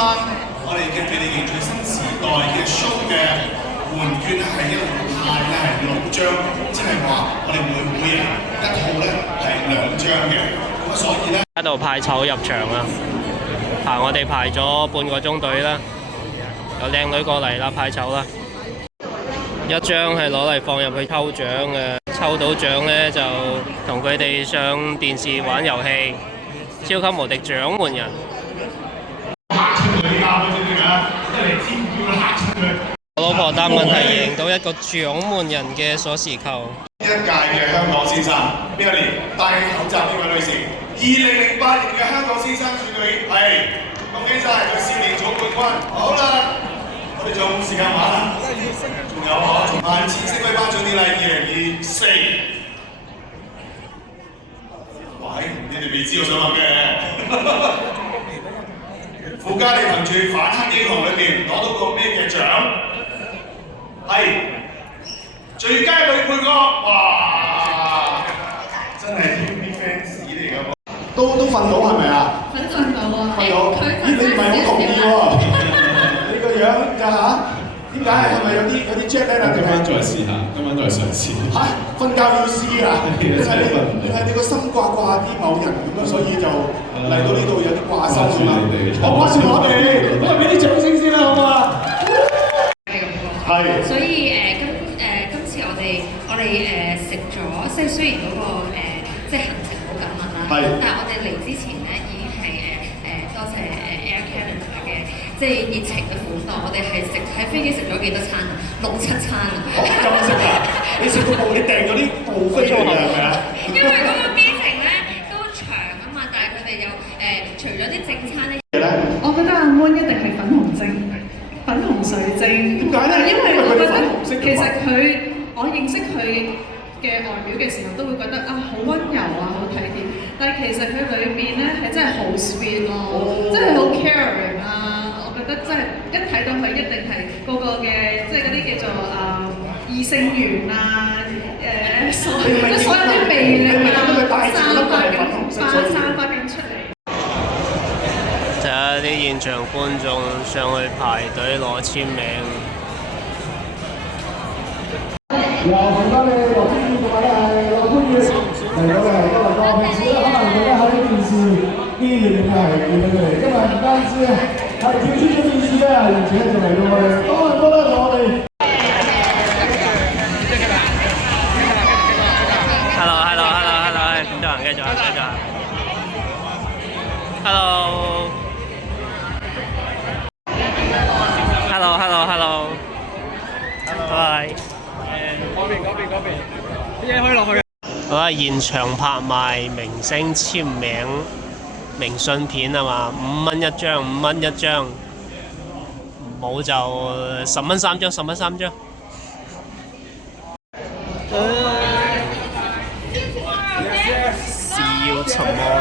我哋嘅佢哋嘅最新時代嘅 show 嘅換券係一派咧係6張，即係話我哋每人一套咧係2張嘅，咁所以咧喺度派籌入場啊！我哋排咗半個鐘隊啦，有靚女過嚟啦，派籌啦！一張係攞嚟放入去抽獎嘅，抽到獎咧就同佢哋上電視玩遊戲，超級無敵獎門人。我老婆答問題贏到一個獎門人嘅鎖匙扣。一屆嘅香港先生，邊個年戴口罩呢位女士？2008年嘅香港先生選舉係，恭喜晒佢少年組冠軍。好啦，我哋仲有冇時間玩啊？仲有啊，萬千星輝頒獎典禮2024。喂，你哋未知我想問咩？傅嘉莉憑住反黑英雄裏邊攞到個咩嘅獎？係最佳女配角，哇！真係 TVB fans 嚟㗎喎，都瞓到係咪啊？瞓到啊！瞓到，咦你唔係好同意喎？你個樣就嚇？點解係咪有啲 jet lag 啊？今晚再試下，今晚都係嘗試。嚇，瞓覺要試啊！定係你個心掛啲某人咁樣，所以就嚟到呢度有啲掛心啊嘛。我掛住我哋，咁啊俾啲掌聲先啦，好唔好啊？係。所以今次我哋食咗，即係雖然嗰個即係行程好緊密啦，但係我哋嚟之前咧已經係多謝Air Canada 嘅即係熱情嘅款待，我哋係喺飛機食咗幾多餐啊？6、7餐啊！咁食啊？你食個部，你訂咗啲部飛嚟㗎係咪啊？因為嗰個機程咧都長啊嘛，但係佢哋又除咗啲正餐咧，我覺得阿 Moon 一定係粉紅精。粉紅水晶，點解咧？因為我覺得其實我認識佢嘅外表嘅時候，都會覺得啊好溫柔啊，好體貼。但係其實佢裏邊咧係真係好 sweet 咯，真係好 caring 啊！我覺得真係一睇到佢一定係個嘅，即係嗰啲叫做異性緣啊，所有啲魅力啊，散發緊出嚟。睇下啲現場觀眾上去排隊攞簽名。由唔該你羅天宇同埋係羅潘宇嚟到嘅，因為個平時咧可能大家喺電視啲影係見到佢哋，今日唔單止係跳出咗電視啊，而且仲嚟到我哋多謝我哋。Hello，咁多人繼續。Hello。拜。嗰邊，啲嘢可以落去。好啊！現場拍賣明星簽名明信片啊嘛，5蚊一張，5蚊一張，冇就10蚊3張，10蚊3張。是要沉默。